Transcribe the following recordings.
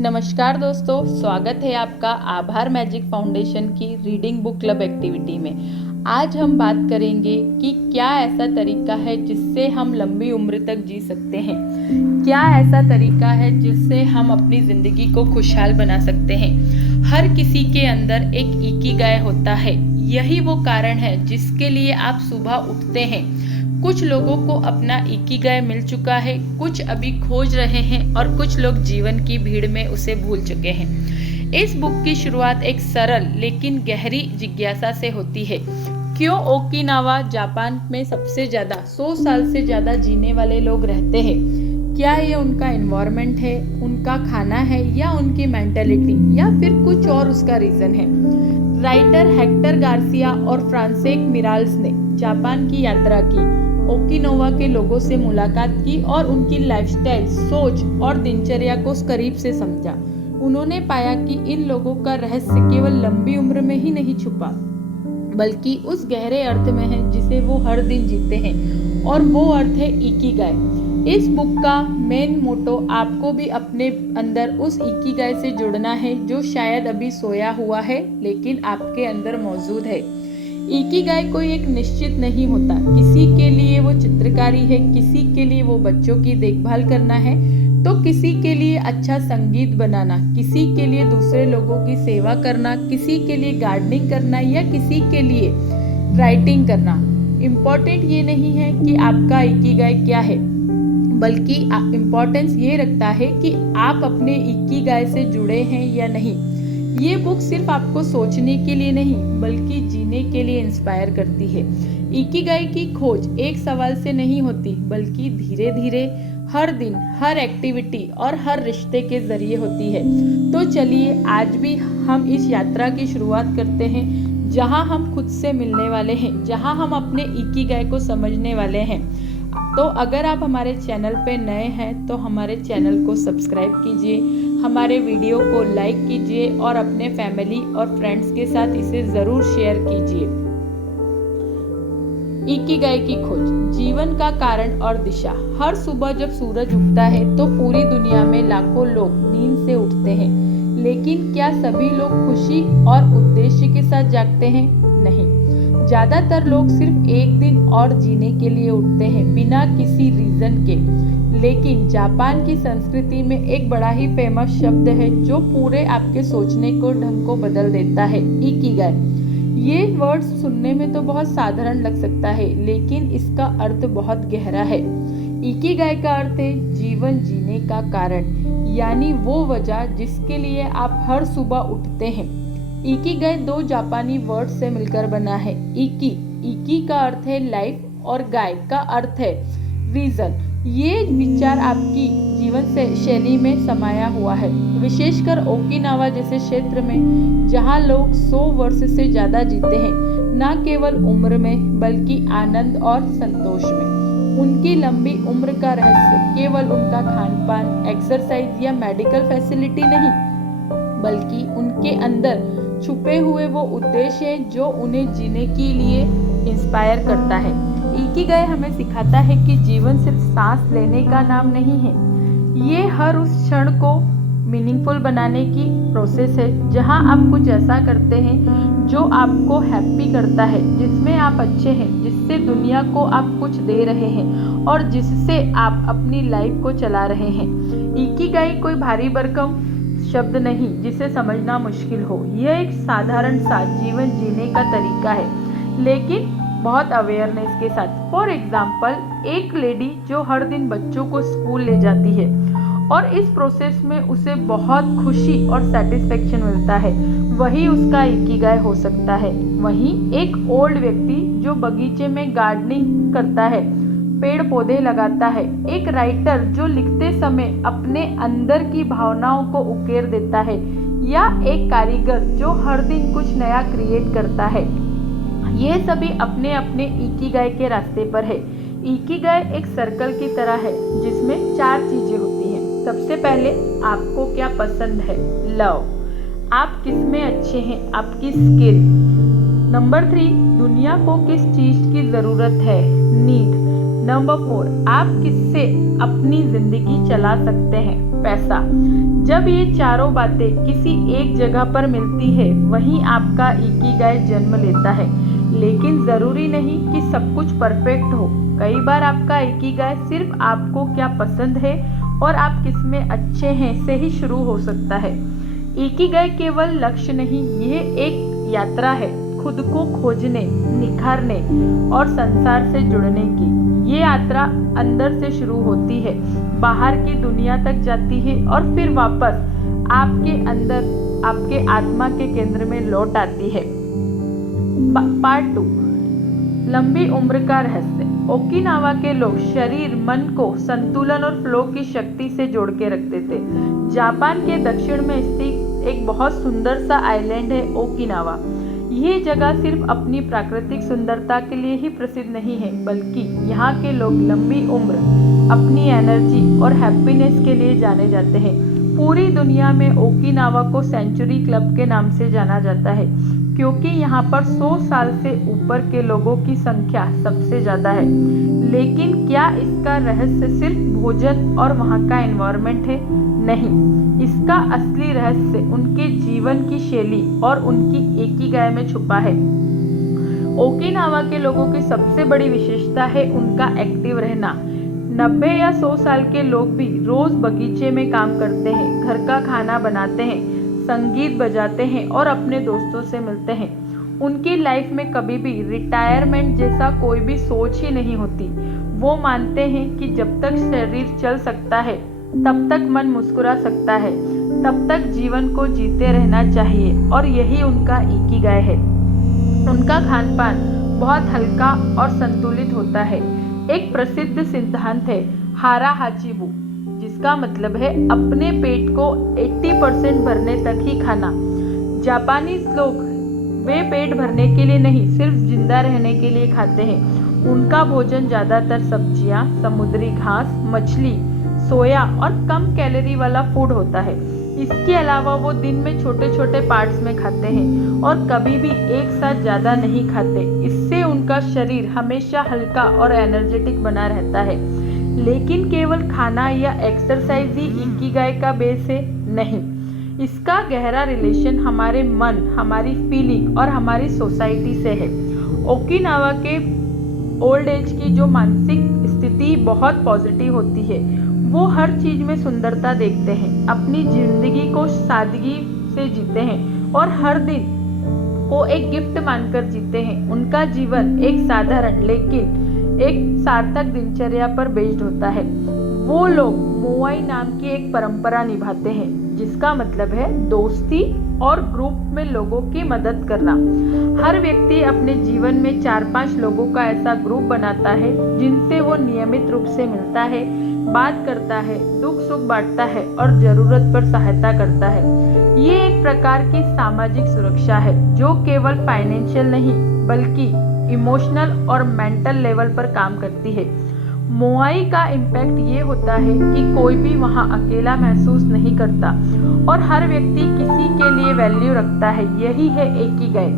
नमस्कार दोस्तों, स्वागत है आपका आभार मैजिक फाउंडेशन की रीडिंग बुक क्लब एक्टिविटी में। आज हम बात करेंगे कि क्या ऐसा तरीका है जिससे हम लंबी उम्र तक जी सकते हैं। क्या ऐसा तरीका है जिससे हम अपनी ज़िंदगी को खुशहाल बना सकते हैं। हर किसी के अंदर एक इकिगाई होता है। यही वो कारण है जिसके लिए आप सुबह उठते हैं। कुछ लोगों को अपना इकिगाई मिल चुका है, कुछ अभी खोज रहे हैं और कुछ लोग जीवन की भीड़ में उसे भूल चुके हैं। इस बुक की शुरुआत एक सरल लेकिन गहरी जिज्ञासा से होती है। क्यों ओकिनावा जापान में सबसे ज़्यादा 100 साल से ज़्यादा जीने वाले लोग रहते हैं? क्या ये उनका एनवायरनमेंट है, उनका खाना है या उनकी मेंटालिटी या फिर कुछ और उसका रीज़न है? राइटर हेक्टर गार्सिया और फ्रांसेक मिराल्स ने जापान की यात्रा की, ओकिनावा के लोगों से मुलाकात की और उनकी लाइफस्टाइल, सोच और दिनचर्या को करीब से समझा। उन्होंने पाया कि इन लोगों का रहस्य केवल लंबी उम्र में ही नहीं छुपा, बल्कि उस गहरे अर्थ में है जिसे वो हर दिन जीते हैं, और वो अर्थ है इकिगाई। इस बुक का मेन मोटो आपको भी अपने अंदर उस इकिगाई से जुड़ना है जो शायद अभी सोया हुआ है लेकिन आपके अंदर मौजूद है। इकिगाई कोई एक निश्चित नहीं होता। किसी के लिए वो चित्रकारी है, किसी के लिए वो बच्चों की देखभाल करना है, तो किसी के लिए अच्छा संगीत बनाना, किसी के लिए दूसरे लोगों की सेवा करना, किसी के लिए गार्डनिंग करना या किसी के लिए राइटिंग करना। इम्पोर्टेंट ये नहीं है कि आपका इकिगाई क्या है, बल्कि इम्पोर्टेंस ये रखता है कि आप अपने इकिगाई से जुड़े हैं या नहीं। ये बुक सिर्फ आपको सोचने के लिए नहीं बल्कि जीने के लिए इंस्पायर करती है। इकिगाई की खोज एक सवाल से नहीं होती, बल्कि धीरे धीरे हर दिन, हर एक्टिविटी और हर रिश्ते के जरिए होती है। तो चलिए आज भी हम इस यात्रा की शुरुआत करते हैं, जहां हम खुद से मिलने वाले हैं, जहां हम अपने इकिगाई को समझने वाले हैं। तो अगर आप हमारे चैनल पे नए हैं तो हमारे चैनल को सब्सक्राइब कीजिए, हमारे वीडियो को लाइक कीजिए और अपने फैमिली और फ्रेंड्स के साथ इसे ज़रूर शेयर कीजिए। इकिगाई की खोज, जीवन का कारण और दिशा। हर सुबह जब सूरज उगता है तो पूरी दुनिया में लाखों लोग नींद से उठते हैं, लेकिन क्या सभी लोग खुशी और उद्देश्य के साथ जागते हैं? नहीं। ज़्यादातर लोग सिर्फ एक दिन और जीने के लिए उठते हैं, बिना किसी रीज़न के। लेकिन जापान की संस्कृति में एक बड़ा ही फेमस शब्द है जो पूरे आपके सोचने को ढंग को बदल देता है, इकिगाई। ये वर्ड सुनने में तो बहुत साधारण लग सकता है, लेकिन इसका अर्थ बहुत गहरा है। इकिगाई का अर्थ है जीवन जीने का कारण, यानी वो वजह जिसके लिए आप हर सुबह उठते हैं। इकिगाई दो जापानी वर्ड से मिलकर बना है। इकी का अर्थ है लाइफ और गाई का अर्थ है रीजन। ये विचार आपकी जीवन से शैली में समाया हुआ है, विशेषकर ओकिनावा जैसे क्षेत्र में जहाँ लोग 100 वर्ष से ज़्यादा जीते हैं, न केवल उम्र में बल्कि आनंद और संतोष में। उनकी लंबी उम्र का रहस्य केवल उनका खान पान, एक्सरसाइज या मेडिकल फैसिलिटी नहीं, बल्कि उनके अंदर छुपे हुए वो उद्देश्य है जो उन्हें जीने के लिए इंस्पायर करता है। इकिगाई हमें सिखाता है कि जीवन सिर्फ सांस लेने का नाम नहीं है, ये हर उस क्षण को मीनिंगफुल बनाने की प्रोसेस है जहां आप कुछ ऐसा करते हैं जो आपको हैप्पी करता है, जिसमें आप अच्छे हैं, जिससे दुनिया को आप कुछ दे रहे हैं और जिससे आप अपनी लाइफ को चला रहे हैं। इकिगाई कोई भारी भरकम शब्द नहीं जिसे समझना मुश्किल हो। यह एक साधारण सा जीवन जीने का तरीका है, लेकिन बहुत अवेयरनेस के साथ। फॉर एग्जाम्पल, एक लेडी जो हर दिन बच्चों को स्कूल ले जाती है और इस प्रोसेस में उसे बहुत खुशी और सेटिस्फेक्शन मिलता है, वही उसका इकिगाई हो सकता है। वहीं एक ओल्ड व्यक्ति जो बगीचे में गार्डनिंग करता है, पेड़ पौधे लगाता है, एक राइटर जो लिखते समय अपने अंदर की भावनाओं को उकेर देता है, या एक कारीगर जो हर दिन कुछ नया क्रिएट करता है, ये सभी अपने अपने इकिगाई के रास्ते पर है। इकिगाई एक सर्कल की तरह है जिसमें 4 चीजें होती हैं। सबसे पहले, आपको क्या पसंद है, लव। आप किसमें अच्छे हैं, आपकी स्किल। नंबर 3, दुनिया को किस चीज की जरूरत है, नीड। नंबर 4, आप किससे अपनी जिंदगी चला सकते हैं? पैसा। जब ये चारों बातें किसी एक जगह पर मिलती है, वहीं आपका इकिगाई जन्म लेता है। लेकिन जरूरी नहीं कि सब कुछ परफेक्ट हो। कई बार आपका इकिगाई सिर्फ आपको क्या पसंद है और आप किसमें अच्छे हैं से ही शुरू हो सकता है। इकिगाई केवल लक्ष्य नहीं, यह एक यात्रा है खुद को खोजने, निखारने और संसार से जुड़ने की। ये यात्रा अंदर से शुरू होती है, बाहर की दुनिया तक जाती है और फिर वापस आपके अंदर, आपके आत्मा के केंद्र में लौट आती है। पार्ट 2, लंबी उम्र का रहस्य। ओकिनावा के लोग शरीर मन को संतुलन और फ्लो की शक्ति से जोड़ के रखते थे। जापान के दक्षिण में स्थित एक बहुत सुंदर सा आइलैंड है ओकिनावा। ये जगह सिर्फ अपनी प्राकृतिक सुंदरता के लिए ही प्रसिद्ध नहीं है, बल्कि यहाँ के लोग लंबी उम्र, अपनी एनर्जी और हैप्पीनेस के लिए जाने जाते हैं। पूरी दुनिया में ओकिनावा को सेंचुरी क्लब के नाम से जाना जाता है, क्योंकि यहाँ पर 100 साल से ऊपर के लोगों की संख्या सबसे ज़्यादा है। लेकिन क्या इसका रहस्य सिर्फ भोजन और वहाँ का एनवायरनमेंट है? नहीं, इसका असली रहस्य उनके जीवन की शैली और उनकी इकिगाई में छुपा है। ओकिनावा के लोगों की सबसे बड़ी विशेषता है उनका एक्टिव रहना। 90 या 100 साल के लोग भी रोज बगीचे में काम करते हैं, घर का खाना बनाते हैं, संगीत बजाते हैं और अपने दोस्तों से मिलते हैं। उनकी लाइफ में कभी भी रिटायरमेंट जैसा कोई भी सोच ही नहीं होती। वो मानते हैं कि जब तक शरीर चल सकता है, तब तक मन मुस्कुरा सकता है, तब तक जीवन को जीते रहना चाहिए और यही उनका इकिगाई है। उनका खान पान बहुत हल्का और संतुलित होता है। एक प्रसिद्ध सिद्धांत है हारा हाचिबु, जिसका मतलब है अपने पेट को 80% भरने तक ही खाना। जापानीज लोग वे पेट भरने के लिए नहीं, सिर्फ जिंदा रहने के लिए खाते हैं। उनका भोजन ज्यादातर सब्जियां, समुद्री घास, मछली, सोया और कम कैलोरी वाला फूड होता है। इसके अलावा वो दिन में छोटे छोटे पार्ट्स में खाते हैं और कभी भी एक साथ ज़्यादा नहीं खाते। इससे उनका शरीर हमेशा हल्का और एनर्जेटिक बना रहता है। लेकिन केवल खाना या एक्सरसाइज ही इकिगाई का बेस है? नहीं, इसका गहरा रिलेशन हमारे मन, हमारी फीलिंग और हमारी सोसाइटी से है। ओकिनावा के ओल्ड एज की जो मानसिक स्थिति बहुत पॉजिटिव होती है। वो हर चीज में सुंदरता देखते हैं, अपनी जिंदगी को सादगी से जीते हैं और हर दिन को एक गिफ्ट मानकर जीते हैं। उनका जीवन एक साधारण लेकिन एक सार्थक दिनचर्या पर बेस्ड होता है। वो लोग मोआई नाम की एक परंपरा निभाते हैं, जिसका मतलब है दोस्ती और ग्रुप में लोगों की मदद करना। हर व्यक्ति अपने जीवन में 4-5 लोगों का ऐसा ग्रुप बनाता है जिनसे वो नियमित रूप से मिलता है, बात करता है, दुख सुख बांटता है और जरूरत पर सहायता करता है। ये एक प्रकार की सामाजिक सुरक्षा है जो केवल फाइनेंशियल नहीं बल्कि इमोशनल और मेंटल लेवल पर काम करती है। मोआई का इम्पैक्ट ये होता है कि कोई भी वहाँ अकेला महसूस नहीं करता और हर व्यक्ति किसी के लिए वैल्यू रखता है। यही है इकिगाई।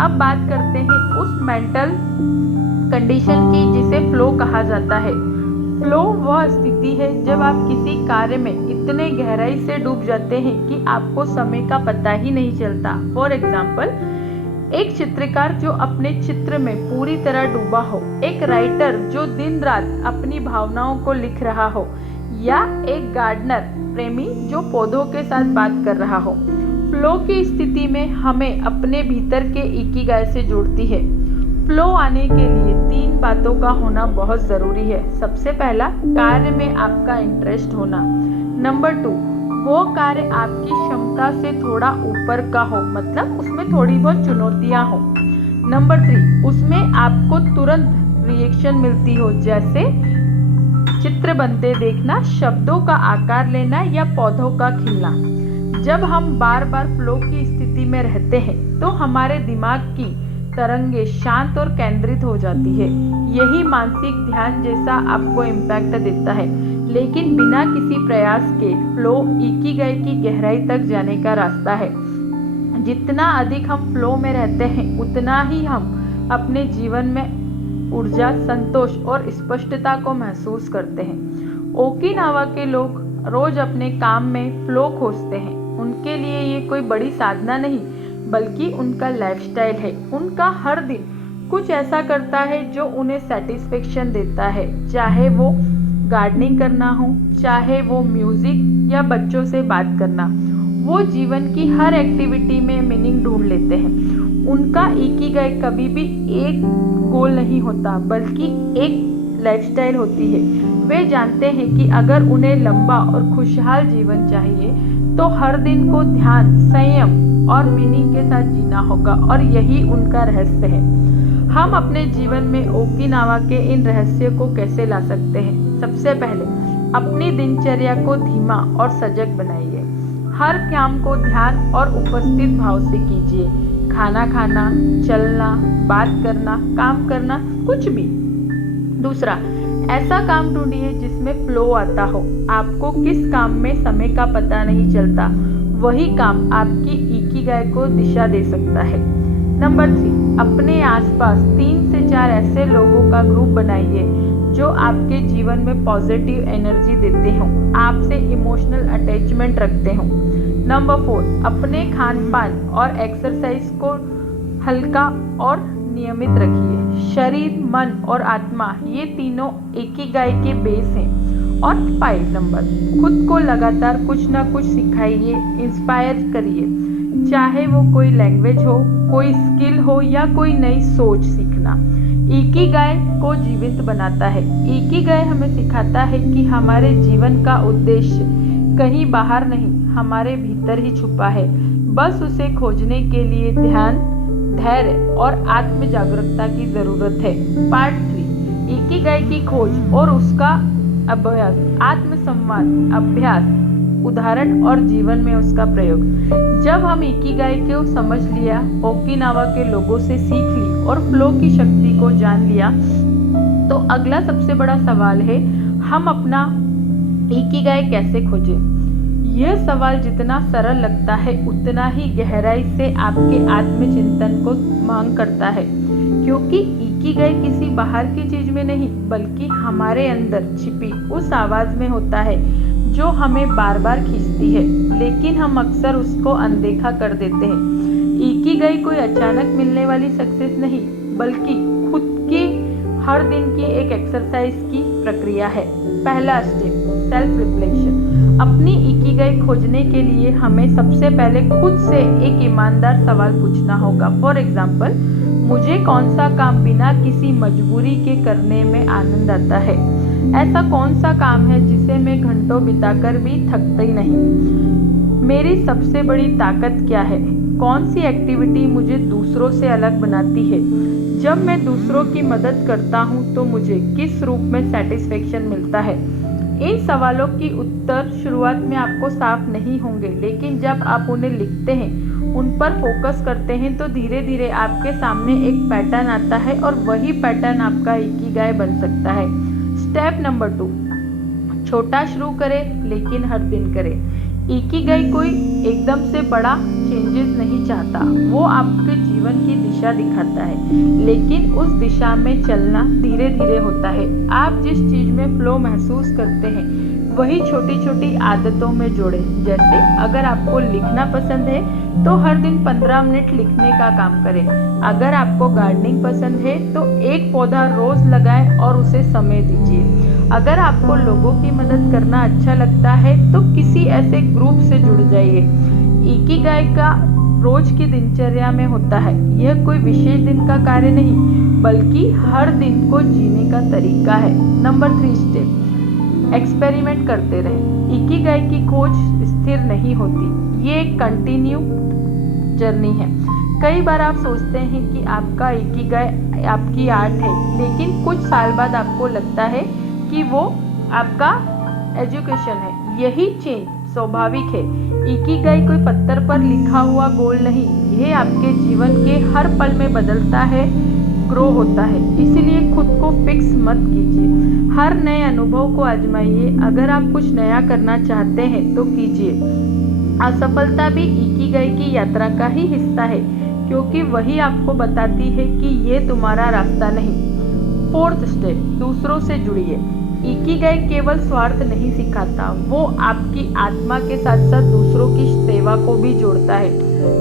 अब बात करते हैं उस मेंटल कंडीशन की जिसे फ्लो कहा जाता है। फ्लो वह स्थिति है जब आप किसी कार्य में इतने गहराई से डूब जाते हैं कि आपको समय का पता ही नहीं चलता। फॉर एग्जाम्पल, एक चित्रकार जो अपने चित्र में पूरी तरह डूबा हो, एक राइटर जो दिन रात अपनी भावनाओं को लिख रहा हो, या एक गार्डनर प्रेमी जो पौधों के साथ बात कर रहा हो। फ्लो की स्थिति में हमें अपने भीतर के इकिगाई से जोड़ती है। फ्लो आने के लिए 3 बातों का होना बहुत ज़रूरी है। सबसे पहला, कार्य में आपका इंटरेस्ट होना। नंबर 2, वो कार्य आपकी क्षमता से थोड़ा ऊपर का हो, मतलब उसमें थोड़ी बहुत चुनौतियाँ हो। नंबर 3, उसमें आपको तुरंत रिएक्शन मिलती हो, जैसे चित्र बनते देखना, शब्दों का आकार लेना या पौधों का खिलना। जब हम बार बार फ्लो की स्थिति में रहते हैं तो हमारे दिमाग की तरंगे शांत और केंद्रित हो जाती है। यही मानसिक ध्यान जैसा आपको इम्पैक्ट देता है। लेकिन बिना किसी प्रयास के फ्लो इकिगाई की गहराई तक जाने का रास्ता है। जितना अधिक हम फ्लो में रहते हैं उतना ही हम अपने जीवन में ऊर्जा, संतोष और स्पष्टता को महसूस करते हैं। ओकिनावा के लोग रोज अपने काम में फ्लो खोजते हैं। उनके लिए ये कोई बड़ी साधना नहीं, बल्कि उनका लाइफस्टाइल है। उनका हर दिन कुछ ऐसा करता है जो उन्हें सेटिस्फेक्शन देता है, चाहे वो गार्डनिंग करना हो, चाहे वो म्यूजिक या बच्चों से बात करना। वो जीवन की हर एक्टिविटी में मीनिंग ढूंढ लेते हैं। उनका इकिगाई कभी भी एक गोल नहीं होता, बल्कि एक लाइफस्टाइल होती है। वे जानते हैं कि अगर उन्हें लंबा और खुशहाल जीवन चाहिए तो हर दिन को ध्यान, संयम और मीनिंग के साथ जीना होगा, और यही उनका रहस्य है। हम अपने जीवन में ओकिनावा के इन रहस्य को कैसे ला सकते हैं? सबसे पहले अपनी दिनचर्या को धीमा और सजग बनाइए। हर काम को ध्यान और उपस्थित भाव से कीजिए। खाना खाना, चलना, बात करना, काम करना, कुछ भी। दूसरा, ऐसा काम ढूंढिए जिसमें फ्लो आता हो। आपको किस काम में समय का पता नहीं चलता, वही काम आपकी इकिगाई को दिशा दे सकता है। नंबर 3, अपने आसपास 3 से 4 ऐसे लोगों का ग्रुप बनाइए जो आपके जीवन में पॉजिटिव एनर्जी देते हों, आपसे इमोशनल अटैचमेंट रखते हों। नंबर 4, अपने खान पान और एक्सरसाइज को हल्का और नियमित रखिए। शरीर, मन और आत्मा, ये तीनों इकिगाई के बेस हैं। और 5 नंबर, खुद को लगातार कुछ ना कुछ सिखाइए, इंस्पायर करिए। चाहे वो कोई लैंग्वेज हो, कोई स्किल हो या कोई नई सोच सीखना, इकिगाई को जीवित बनाता है। इकिगाई हमें सिखाता है कि हमारे जीवन का उद्देश्य कहीं बाहर नहीं, हमारे भीतर ही छुपा है। बस उसे खोजने के लिए ध्यान, धैर्य और आत्म जागरूकता की जरूरत है। पार्ट 3, इकिगाई की खोज और उसका अभ्यास, आत्मसंवाद, अभ्यास, उदाहरण और जीवन में उसका प्रयोग। जब हम इकिगाई को समझ लिया, ओकिनावा के लोगों से सीख ली और फ्लो की शक्ति को जान लिया, तो अगला सबसे बड़ा सवाल है, हम अपना इकिगाई कैसे खोजें? यह सवाल जितना सरल लगता है, उतना ही गहराई से आपके आत्मचिंतन को मांग करता है, क्योंकि इकिगाई किसी बाहर की चीज में नहीं, बल्कि हमारे अंदर छिपी उस आवाज में होता है जो हमें बार बार खींचती है, लेकिन हम अक्सर उसको अनदेखा कर देते हैं। इकिगाई कोई अचानक मिलने वाली सक्सेस नहीं, बल्कि खुद के हर दिन की एक एक्सरसाइज की प्रक्रिया है। पहला स्टेप, सेल्फ रिफ्लेक्शन। अपनी इकिगाई खोजने के लिए हमें सबसे पहले खुद से एक ईमानदार सवाल पूछना होगा। फॉर एग्जाम्पल, मुझे कौन सा काम बिना किसी मजबूरी के करने में आनंद आता है? ऐसा कौन सा काम है जिसे मैं घंटों बिताकर भी थकती नहीं? मेरी सबसे बड़ी ताकत क्या है? कौन सी एक्टिविटी मुझे दूसरों से अलग बनाती है? जब मैं दूसरों की मदद करता हूँ तो मुझे किस रूप में सेटिस्फेक्शन मिलता है? इन सवालों की उत्तर शुरुआत में आपको साफ नहीं होंगे, लेकिन जब आप उन्हें लिखते हैं, उन पर फोकस करते हैं, तो धीरे धीरे आपके सामने एक पैटर्न आता है और वही पैटर्न आपका इकिगाई बन सकता है। स्टेप नंबर 2, छोटा शुरू करें लेकिन हर दिन करें। इकिगाई कोई एकदम से बड़ा चेंजेस नहीं चाहता, वो आपके जीवन की दिशा दिखाता है, लेकिन उस दिशा में चलना धीरे धीरे होता है। आप जिस चीज में फ्लो महसूस करते हैं, वही छोटी छोटी आदतों में जोड़ें। जैसे अगर आपको लिखना पसंद है तो हर दिन 15 मिनट लिखने का काम करें। अगर आपको गार्डनिंग पसंद है तो एक पौधा रोज लगाएं और उसे समय दीजिए। अगर आपको लोगों की मदद करना अच्छा लगता है तो किसी ऐसे ग्रुप से जुड़ जाइए। इकिगाई का रोज की दिनचर्या में होता है। यह कोई विशेष दिन का कार्य नहीं, बल्कि हर दिन को जीने का तरीका है। नंबर 3 स्टेप, एक्सपेरिमेंट करते रहें। इकिगाई की खोज स्थिर नहीं होती, ये एक कंटिन्यू जर्नी है। कई बार आप सोचते हैं कि आपका इकिगाई आपकी आर्ट है, लेकिन कुछ साल बाद आपको लगता है कि वो आपका एजुकेशन है। यही चेंज स्वाभाविक है। इकिगाई कोई पत्थर पर लिखा हुआ गोल नहीं, यह आपके जीवन के हर पल में बदलता है, ग्रो होता है। इसीलिए खुद को फिक्स मत कीजिए, हर नए अनुभव को आजमाइए। अगर आप कुछ नया करना चाहते हैं तो कीजिए। असफलता भी इकिगाई की यात्रा का ही हिस्सा है, क्योंकि वही आपको बताती है कि ये तुम्हारा रास्ता नहीं। फोर्थ स्टेप, दूसरों से जुड़िए। इकिगाई केवल स्वार्थ नहीं सिखाता, वो आपकी आत्मा के साथ साथ दूसरों की सेवा को भी जोड़ता है।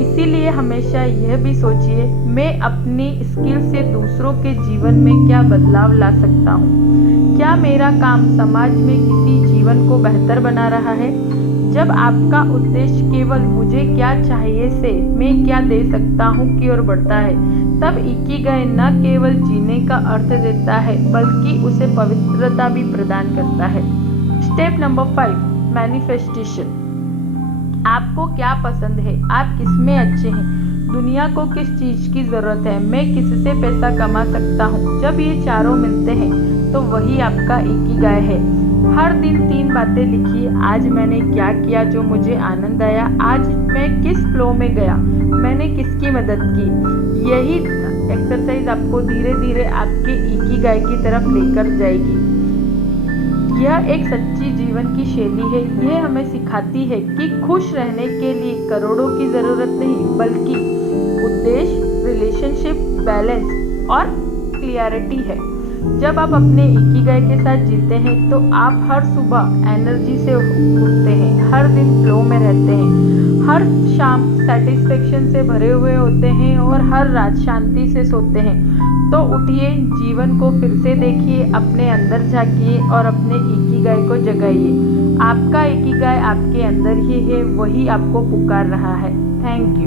इसीलिए हमेशा यह भी सोचिए, मैं अपनी स्किल से दूसरों के जीवन में क्या बदलाव ला सकता हूँ। क्या मेरा काम समाज में किसी जीवन को बेहतर बना रहा है। जब आपका उद्देश्य केवल मुझे क्या चाहिए से मैं क्या दे सकता हूँ की ओर बढ़ता है, तब इकिगाई न केवल जीने का अर्थ देता है बल्कि उसे पवित्रता भी प्रदान करता है। Step number 5, manifestation. आपको क्या पसंद है, आप किसमें अच्छे हैं, दुनिया को किस चीज की जरूरत है, मैं किससे पैसा कमा सकता हूँ। जब ये चारों मिलते हैं तो वही आपका इकिगाई है। हर दिन 3 बातें लिखिए। आज मैंने क्या किया जो मुझे आनंद आया, आज मैं किस फ्लो में गया, मैंने किसकी मदद की। यही एक्सरसाइज आपको धीरे धीरे आपके इकिगाई की तरफ लेकर जाएगी। यह एक सच्ची जीवन की शैली है। यह हमें सिखाती है कि खुश रहने के लिए करोड़ों की जरूरत नहीं, बल्कि उद्देश्य, रिलेशनशिप, बैलेंस और क्लियरिटी है। जब आप अपने इकिगाई के साथ जीते हैं तो आप हर सुबह एनर्जी से उठते हैं, हर दिन फ्लो में रहते हैं, हर शाम सेटिस्फेक्शन से भरे हुए होते हैं और हर रात शांति से सोते हैं। तो उठिए, जीवन को फिर से देखिए, अपने अंदर झांकिए और अपने इकिगाई को जगाइए। आपका इकिगाई आपके अंदर ही है, वही आपको पुकार रहा है। Thank you.